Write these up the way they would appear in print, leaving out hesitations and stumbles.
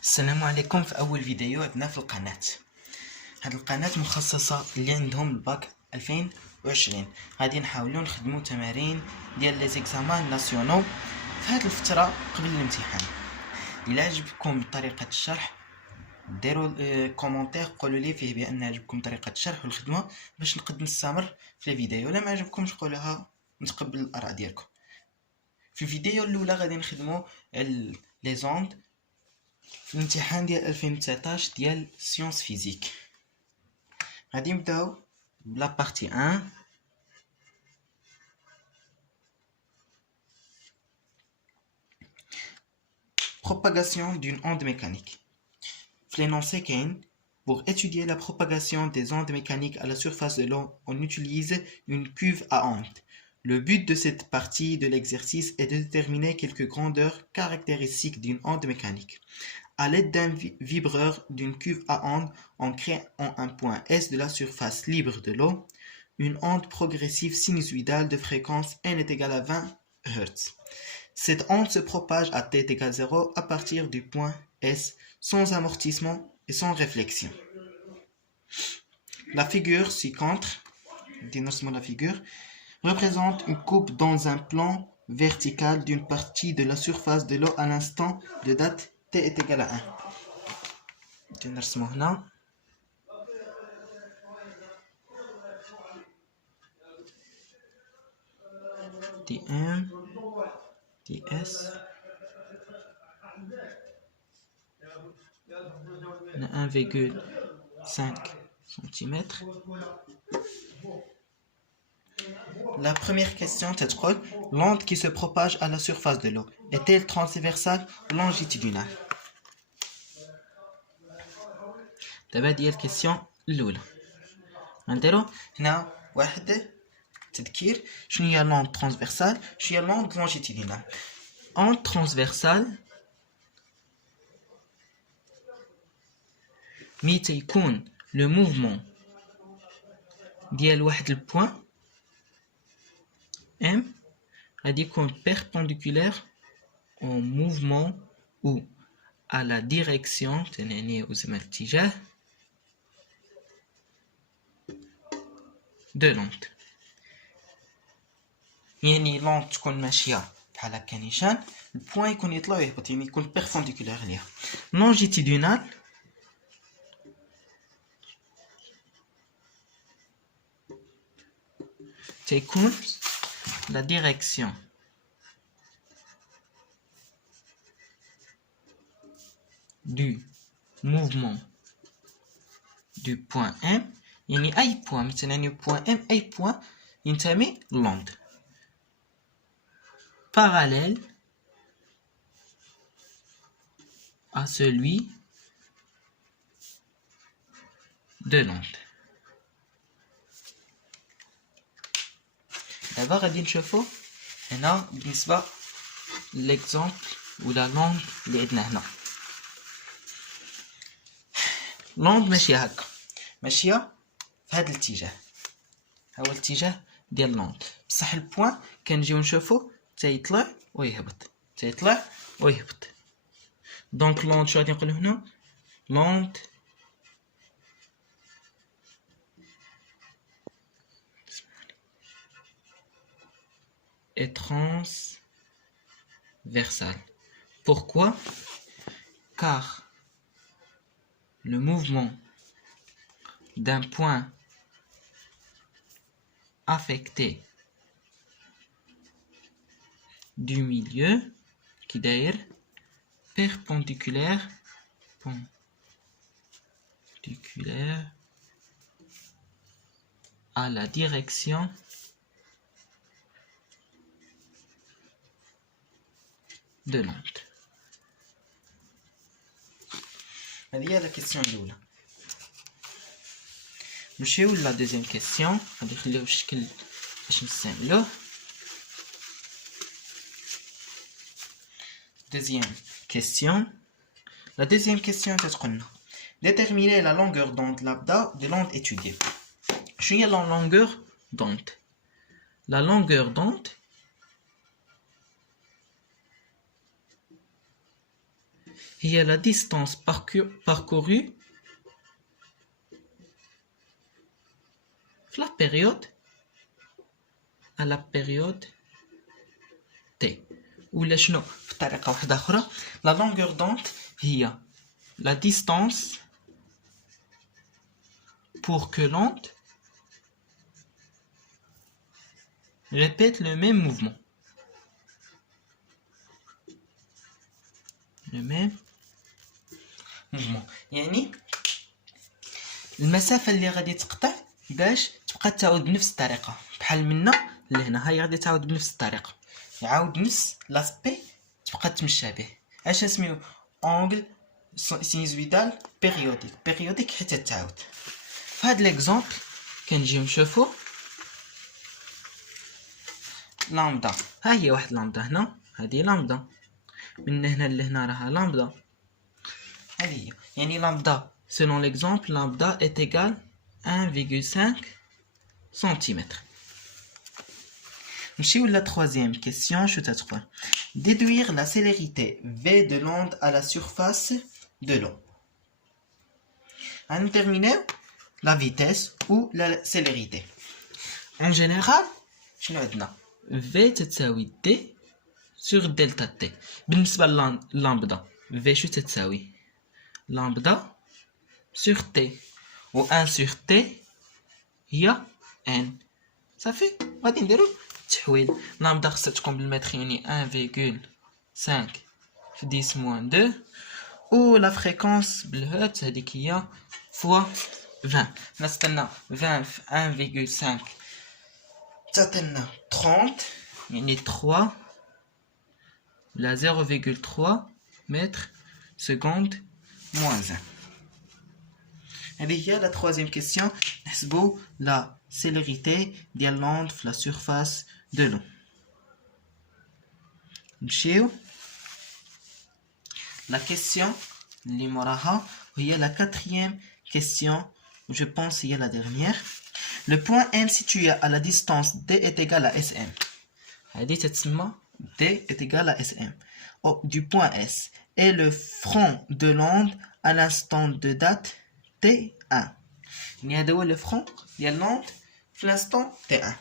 السلام عليكم. في اول فيديو عندنا في القناه. هاد القناه مخصصه اللي عندهم الباك 2020. غادي نحاولوا نخدموا تمارين ديال لي زيكزامان ناسيونال في هاد الفتره قبل الامتحان. الا عجبكم طريقه الشرح ديروا كومونتير قولوا لي فيه بان عجبكم طريقه الشرح والخدمه باش نقد نستمر في الفيديو. ولا ما عجبكمش قولوها نتقبل الاراء ديالكم. في الفيديو الاولى غادي نخدموا لي زوند في الامتحان ديال 2019 ديال سيونس فيزيك. غادي نبداو بلا بارتي 1. Propagation d'une onde mécanique. L'énoncé Kane, pour étudier la propagation des ondes mécaniques à la surface de l'eau, on utilise une cuve à ondes. Le but de cette partie de l'exercice est de déterminer quelques grandeurs caractéristiques d'une onde mécanique. À l'aide d'un vibreur d'une cuve à ondes, on crée en un point S de la surface libre de l'eau une onde progressive sinusoïdale de fréquence n est égale à 20 Hz. Cette onde se propage à t égale 0 à partir du point S sans amortissement et sans réflexion. La figure ci-contre, la figure, représente une coupe dans un plan vertical d'une partie de la surface de l'eau à l'instant de date t est égal à 1. نرسمه هنا. dm ds on a 1,5 cm. La première question تتقول l'onde qui se propage à la surface de l'eau est-elle transversale ou longitudinale؟ دابا ديال الكيسيون الاولى غنديرو هنا واحد تذكير شنو هي لوند ترانسفيرسال شنو هي لوند لونجيتودينال. اون ترانسفيرسال مي تيكون لو موفمون ديال واحد البوين ام غادي يكون perpendiculaire au mouvement ou à la direction تنعني زعما الاتجاه de l'onde. يعني لوند تكون ماشيه بحال هكا نيشان البوين يكون يطلع ويهبط يعني يكون بيربونديكولار ليها. لونجيتودينال تيكون la direction du mouvement du point M يعني أي point مثلا point M أي point ينتمي l'onde parallèle à celui de l'onde. دابا غادي نشوفو هنا بالنسبة لl'exemple ولا لوند اللي عندنا هنا. لوند ماشية هكا ماشية في هذا الاتجاه ها هو الاتجاه ديال لوند بصح البوين كنجيو نشوفو تيطلع ويهبط تيطلع ويهبط. دونك لوند شنو غادي نقولو هنا لوند est transversale. Pourquoi? Car le mouvement d'un point affecté du milieu qui d'ailleurs perpendiculaire à la direction de l'onde. هذه هي الكيسيون الاولى. نمشيو لا دوزيام كيسيون غادي نخليو الشكل باش نستعملوه. Deuxième question. La deuxième question تتقولنا déterminer la longueur d'onde lambda de l'onde étudiée. شنو هي la longueur d'onde؟ La longueur d'onde هي la distance parcourue في la période à la période t. ولا شنو بطريقة واحدة أخرى la longueur d'onde هي la distance pour que l'onde répète le même mouvement. Le même mouvement. يعني المسافة اللي غادي تقطع باش تبقى تعاود بنفس الطريقة بحال منا لهنا. هاي غادي تعاود بنفس الطريقة يعاود نفس لاسبي تبقى تمشى به. اش نسميو اونغل سينيزويدال بيريوديك حتى تعاود. في هاد ليكزامبل كنجيو نشوفو لامدا. ها هي واحد لامدا هنا، هادي لامدا من هنا لهنا راها لامدا. هذه هي يعني لامدا selon l'exemple lambda est égal 1,5 cm. نمشيو لا troisième question. شو تتقول؟ déduire la célérité v de l'onde à la surface de l'eau. Déterminer la vitesse ou la célérité. En général شنو عندنا؟ v تساوي t sur delta t. بالنسبة للامبدا v شو تساوي؟ لامبدا sur t و 1 sur t هي n. صافي غادي نديرو التحويل. لامبدا خصها تكون بالمتر يعني 1,5 في 10 موان 2 و لا فريكونس بالهرتز هذيك هي فوا 20. نستنى 20 في 1,5 تعطينا 30 يعني 3 ولا 0,3 متر سكوند موان 1. هذه هي لا troisième question. نحسبو لا célérité ديال l'onde في la surface de l'eau. نمشيو la question اللي موراها وهي la quatrième question. Je pense هي la dernière. Le point M situé à la distance D est égal à SM. هذه تتسمى D est égal à SM du point S et le front de l'onde à l'instant de date T1. Il y a le front, il y a l'onde, l'instant T1.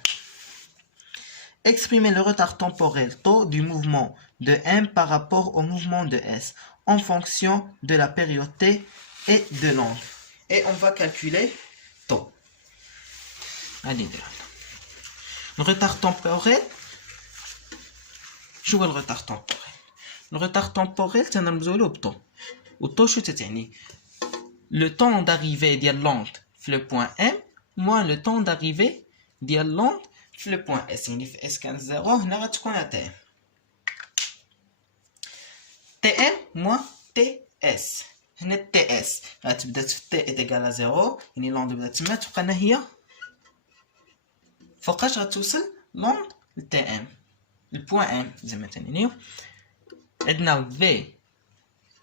Exprimer le retard temporel taux du mouvement de M par rapport au mouvement de S en fonction de la période T et de l'onde. Et on va calculer taux. Allez, le retard temporel. شو هو الريتار temporel؟ الريتار temporel تنرمزولو بطو. والطو شو تتعني؟ le temps d'arrivée ديال l'onde في le point M moins le temps d'arrivée ديال l'onde في le point S. يعني في S كان 0 هنا غتكون TM. TM moins TS. هنا TS غتبدا في T est égal à 0 يعني l'onde بدات تما تبقى لنا هي فوقاش غتوصل l'onde ل TM le point M زعما تنينيو. عندنا V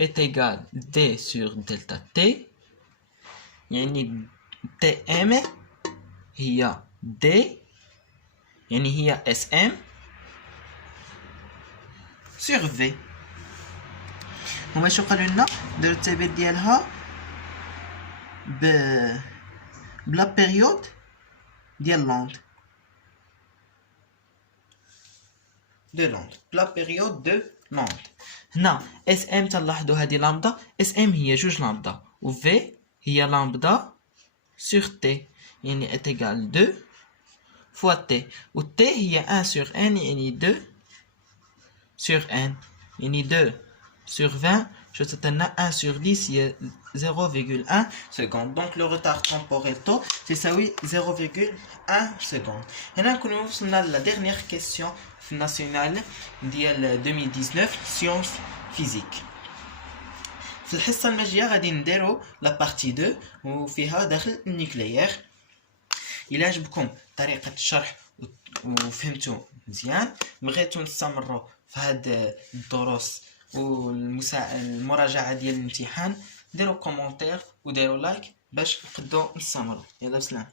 est égal D sur delta T يعني TM هي D يعني هي SM sur V. هما شو قالوا لنا؟ داروا التعبير ديالها بلا بيريود ديال لوند بلا بيريود دو لوند. هنا اس ام تلاحظوا هذه لامدا اس ام هي جوج لامدا و في هي لامدا sur تي يعني est égal 2 fois تي و تي هي 1 sur n يعني 2 sur n يعني 2 sur 20 je t'attends 1 sur 10 هي 0,1 seconde. Donc le retard temporel taux تساوي 0,1 seconde. هنا نكونوا وصلنا لا dernière question في الناسيونال ديال 2019 سيونس فيزيك. في الحصه الماجيه غادي نديرو لا بارتي 2 وفيها داخل النيوكليير. الى عجبكم طريقه الشرح وفهمتوا مزيان بغيتو نستمروا في هاد الدروس والمراجعه ديال الامتحان ديروا كومونتير وديروا لايك باش نقدروا نستمروا. يلا بسلام.